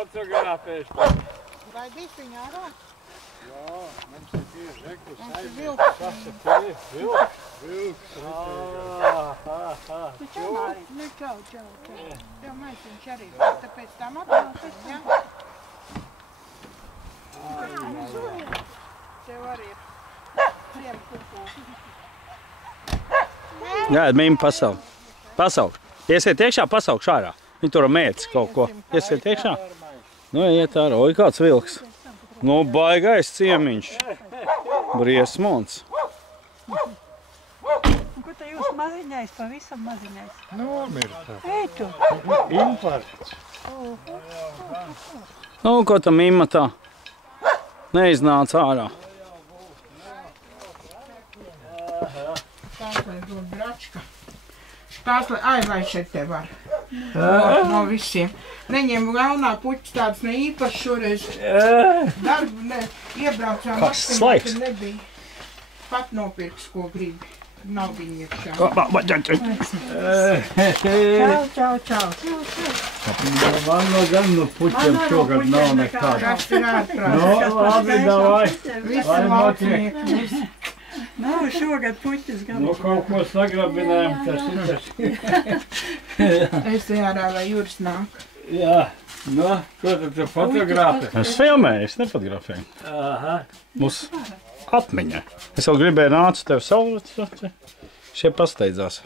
Fotografēšu. Gaidīs viņu ārā? Jā, mums ir tieši rekus aizmēr. Kas ir vilks? Vilks. Nu, čau, Mārī. Nu, čau. Tev maisiņš arī. Tāpēc tam atbalstas, jā? Tev arī ir ciemkukū. Jā, mīm pasauk. Iesiet iekšā, pasauk šārā. Viņi tur mērķis kaut ko. Iesiet iekšā. Nu, iet ārā. Oi, kāds vilks. Nu, baigais ciemiņš. Briesmons. Ko te jūs maziņais, pavisam maziņais? Nomirta. Ej tu! Infarkts. Nu, ko tam mīma tā? Neiznāca ārā. Stāslēs dod bračka. Stāslēs, lai šeit te var. No visiem. Neņem galvenā puķis tāds ne īpaši šoreiz. Darbu ne, iebraucām. Kas slaiks? Nebija. Pat nopirks, ko gribi. Nav viņa iekšā. Čau. Man no gan no puķiem šogad nav nekāda. Kas ir ārprāt? No, labi, davai. Visi laucinieki. Nav šogad puķis gan. Nu, kaut ko sagrabinājām, tas ir tas. Es te ārā, lai Juris nāk. Jā, nu, ko tu fotografē? Es filmēju, es nepatgrafēju. Aha. Mums atmiņa. Es vēl gribēju nācu tev savu, šie pasteidzās.